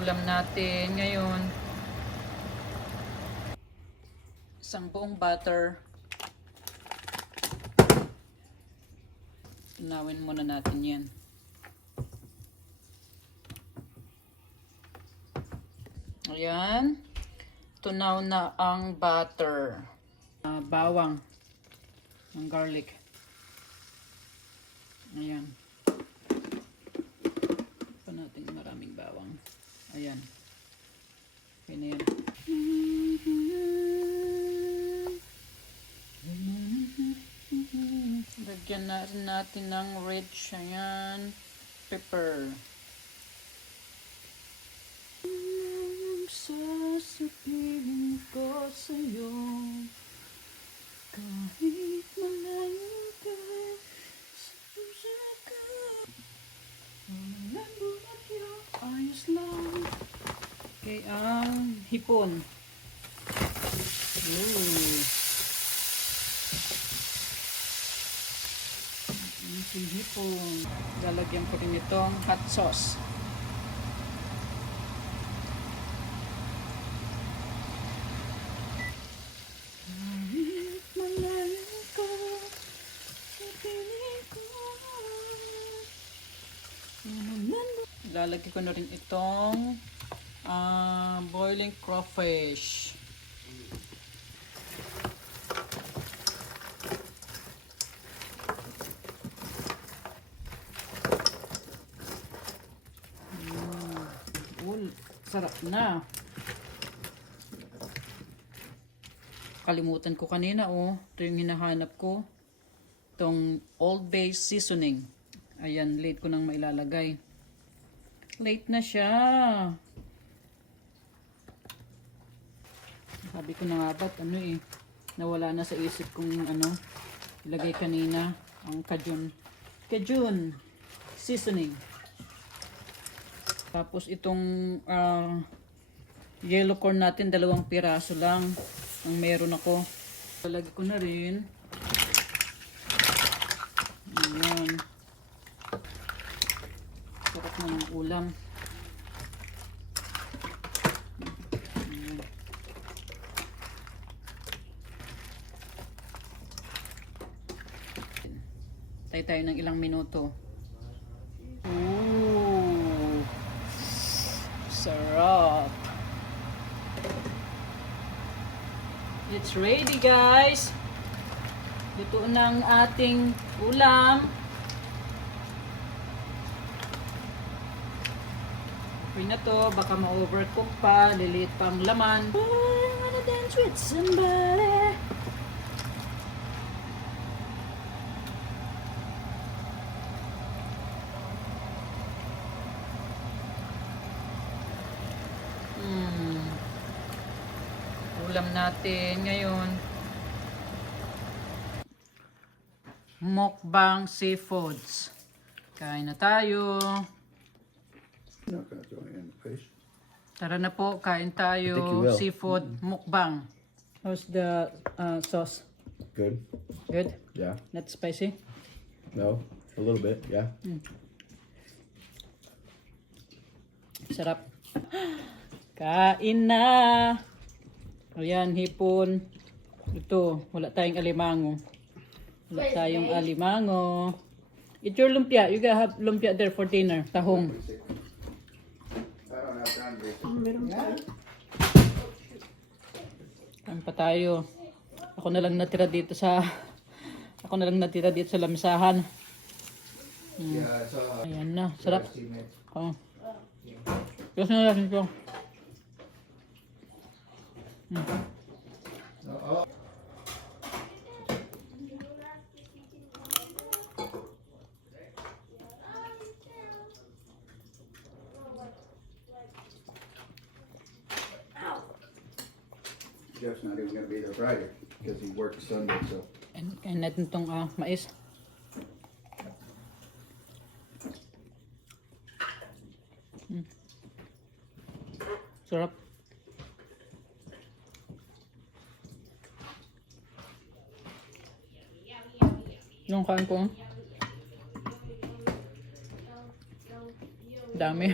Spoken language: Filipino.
Ulam natin ngayon. Isang buong butter. Tunawin muna natin yan. Ayan. Tunaw na ang butter. Bawang. Ang garlic. Ayan. Pa natin maraming bawang. Ayan. Okay na yan. Lagyan na rin natin ng red cayenne pepper. Sasabihin ko sa'yo kahit malayo ka sa puso ka, walang bulakyo, ayos lang. Okay, ang hipon. Ooh. Ang hipon. Lalagyan ko rin itong hot sauce. Lalagyan ko na rin itong boiling crawfish. Sarap na. Kalimutan ko kanina, oh. Ito yung hinahanap ko. Itong Old Bay seasoning. Ayan, late ko nang mailalagay. Late na siya. Sabi ko na nga ba't nawala na sa isip kong ilagay kanina ang Cajun seasoning. Tapos itong yellow corn natin, 2 piraso lang ang meron ako. Lalagay ko na rin. Ayan. Sarap na ng ulam. Ayan. Tay tayo ng ilang minuto. Ooh, sarap. It's ready, guys. Luto na ang ating ulam. Okay na to, baka ma-overcook pa, liliit pa ang laman. I wanna dance with somebody. Ulam natin ngayon. Mukbang seafoods. Kain na tayo. Tara na po, kain tayo. Seafood mukbang. How's the sauce? Good. Good? Yeah. Not spicy? No, a little bit. Yeah. Sarap. Kain na. Ayan, hipon. Ito, wala tayong alimango. Wala tayong alimango. It's your lumpia. You gotta have lumpia there for dinner. Tahong. Kain pa tayo. Ako na lang natira dito sa lamsahan. Ayan na, sarap. Oh. Yes na natin ito. Jeff's not even going to be there Friday because he works Sunday. So. Kain natin itong mais. Sarap. Yung kain ko. Dami.